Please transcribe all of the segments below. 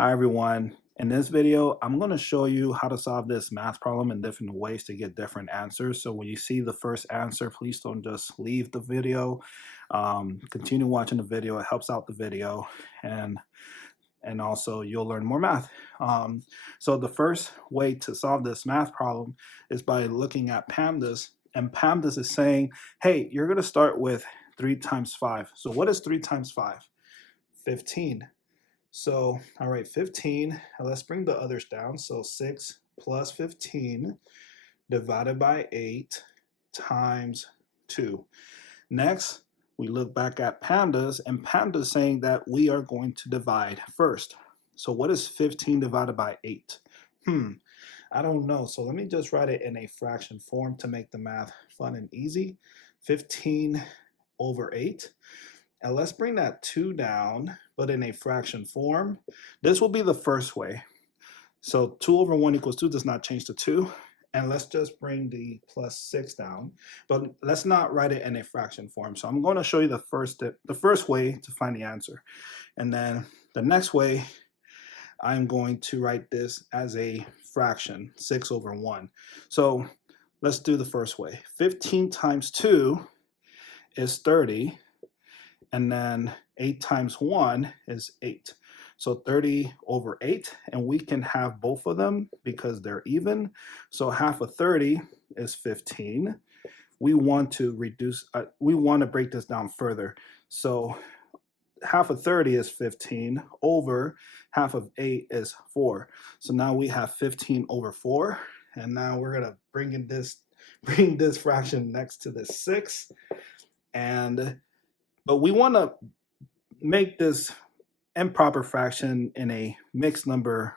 Hi everyone. In this video, I'm going to show you how to solve this math problem in different ways to get different answers. So when you see the first answer, please don't just leave the video. Continue watching the video. It helps out the video, and also you'll learn more math. So the first way to solve this math problem is by looking at PEMDAS, and PEMDAS is saying, hey, you're going to start with 3 times 5. So what is 3 times 5? 15. So, all right, 15, let's bring the others down. So 6 plus 15 divided by 8 times 2. Next, we look back at PEMDAS, and PEMDAS is saying that we are going to divide first. So what is 15 divided by 8? I don't know. So let me just write it in a fraction form to make the math fun and easy. 15 over 8. And let's bring that 2 down, but in a fraction form. This will be the first way. So 2 over 1 equals 2 does not change to 2. And let's just bring the plus 6 down. But let's not write it in a fraction form. So I'm going to show you the first way to find the answer. And then the next way, I'm going to write this as a fraction, 6 over 1. So let's do the first way. 15 times 2 is 30. And then 8 times 1 is 8. So 30 over 8, and we can have both of them because they're even. So half of 30 is 15. We want to break this down further. So half of 30 is 15 over half of 8 is 4. So now we have 15 over 4, and now we're going to bring this fraction next to the 6, but we want to make this improper fraction in a mixed number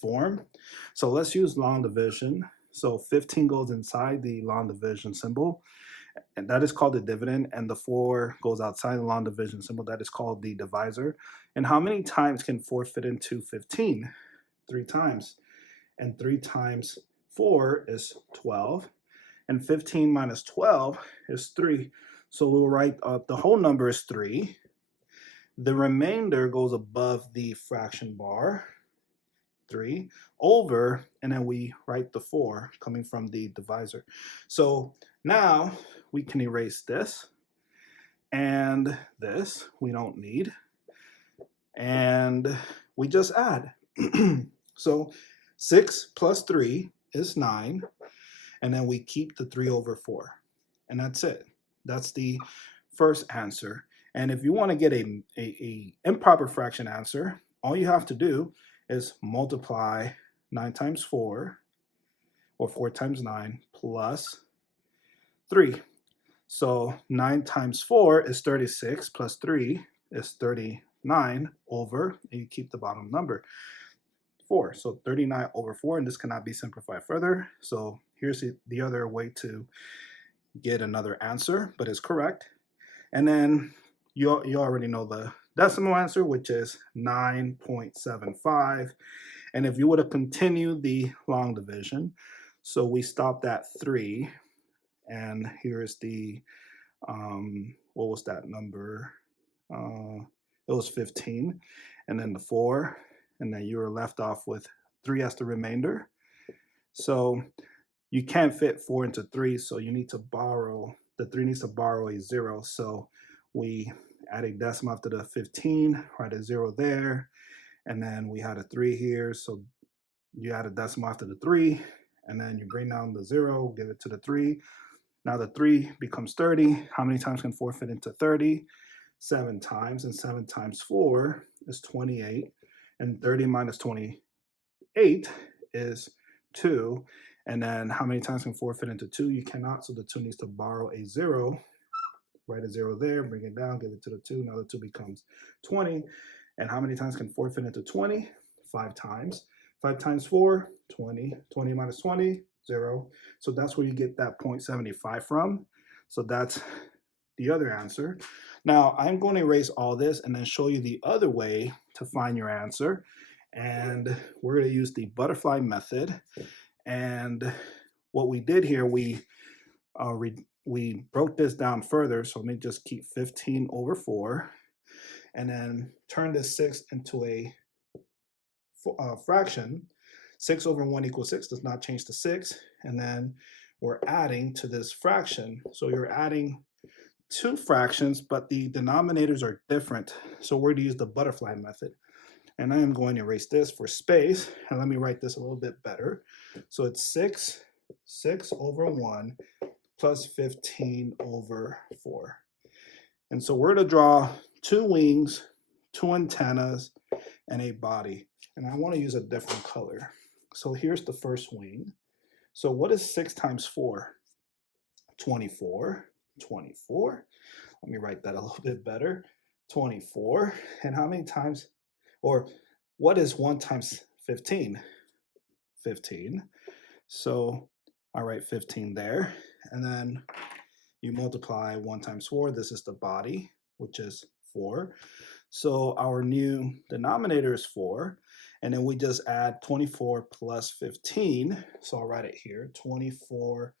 form. So let's use long division. So 15 goes inside the long division symbol, and that is called the dividend, and the 4 goes outside the long division symbol. That is called the divisor. And how many times can 4 fit into 15? 3 times. And 3 times 4 is 12. And 15 minus 12 is 3. So we'll write the whole number is 3. The remainder goes above the fraction bar, 3, over, and then we write the 4 coming from the divisor. So now we can erase this, and this we don't need, and we just add. So 6 plus 3 is 9, and then we keep the 3 over 4, and that's it. That's the first answer. And if you want to get a improper fraction answer, all you have to do is multiply 9 times 4, or 4 times 9, plus 3. So 9 times 4 is 36, plus 3 is 39 over, and you keep the bottom number, 4. So 39 over 4, and this cannot be simplified further. So here's the other way to get another answer, but it's correct. And then you already know the decimal answer, which is 9.75. And if you would have continued the long division, so we stopped at 3, and here is the, what was that number? It was 15, and then the 4, and then you were left off with 3 as the remainder. So you can't fit 4 into 3, so you need to borrow, the 3 needs to borrow a 0. So we add a decimal after the 15, write a 0 there, and then we had a 3 here, so you add a decimal after the 3, and then you bring down the 0, give it to the 3. Now the 3 becomes 30. How many times can 4 fit into 30? 7 times, and 7 times 4 is 28, and 30 minus 28 is 2. And then how many times can 4 fit into 2? You cannot, so the 2 needs to borrow a 0. Write a 0 there, bring it down, give it to the 2. Now the 2 becomes 20. And how many times can 4 fit into 20? 5 times. 5 times 4, 20. 20 minus 20, 0. So that's where you get that 0.75 from. So that's the other answer. Now I'm going to erase all this and then show you the other way to find your answer. And we're going to use the butterfly method. And what we did here, we broke this down further. So let me just keep 15 over 4, and then turn this 6 into a fraction, 6 over 1 equals 6 does not change to 6. And then we're adding to this fraction. So you're adding two fractions, but the denominators are different. So we're going to use the butterfly method. And I am going to erase this for space. And let me write this a little bit better. So it's 6 over 1 plus 15 over 4. And so we're going to draw two wings, two antennas, and a body. And I want to use a different color. So here's the first wing. So what is 6 times 4? 24. 24. Let me write that a little bit better. 24. And how many times, or what is 1 times 15? 15. So I write 15 there. And then you multiply 1 times 4. This is the body, which is 4. So our new denominator is 4. And then we just add 24 plus 15. So I'll write it here, 24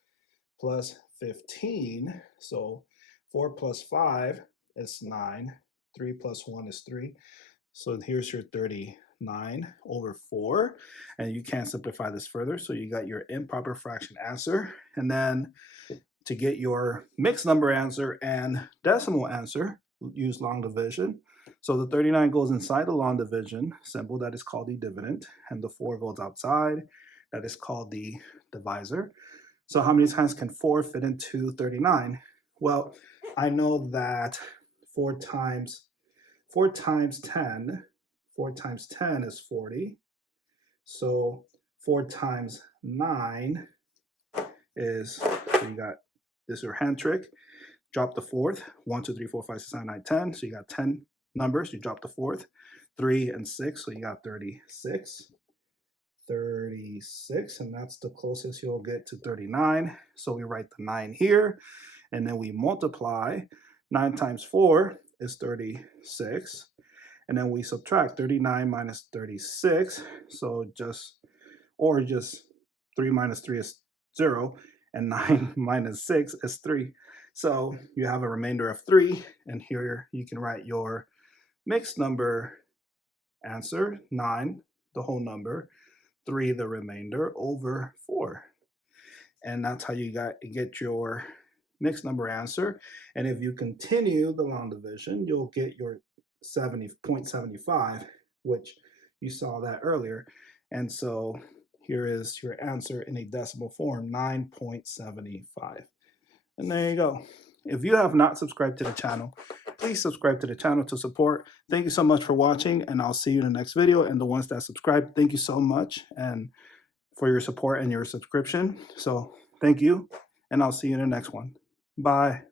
plus 15. So 4 plus 5 is 9. 3 plus 1 is 3. So here's your 39 over 4. And you can't simplify this further. So you got your improper fraction answer. And then to get your mixed number answer and decimal answer, use long division. So the 39 goes inside the long division symbol, that is called the dividend, and the 4 goes outside, that is called the divisor. So how many times can 4 fit into 39? Well, I know that 4 times 10 is 40. So 4 times 9 is, so you got, this is your hand trick. Drop the fourth. 1, 2, 3, 4, 5, 6, 7, 8, 10. So you got 10 numbers. You drop the fourth. 3 and 6. So you got 36. 36. And that's the closest you'll get to 39. So we write the 9 here. And then we multiply. 9 times 4 is 36. And then we subtract 39 minus 36. So just 3 minus 3 is 0. And 9 minus 6 is 3. So you have a remainder of 3, and here you can write your mixed number answer, 9, the whole number, 3, the remainder, over 4. And that's how you get your mixed number answer. And if you continue the long division, you'll get your 0.75, which you saw that earlier. And so here is your answer in a decimal form, 9.75. And there you go. If you have not subscribed to the channel, please subscribe to the channel to support. Thank you so much for watching, and I'll see you in the next video. And the ones that subscribed, thank you so much and for your support and your subscription. So thank you, and I'll see you in the next one. Bye.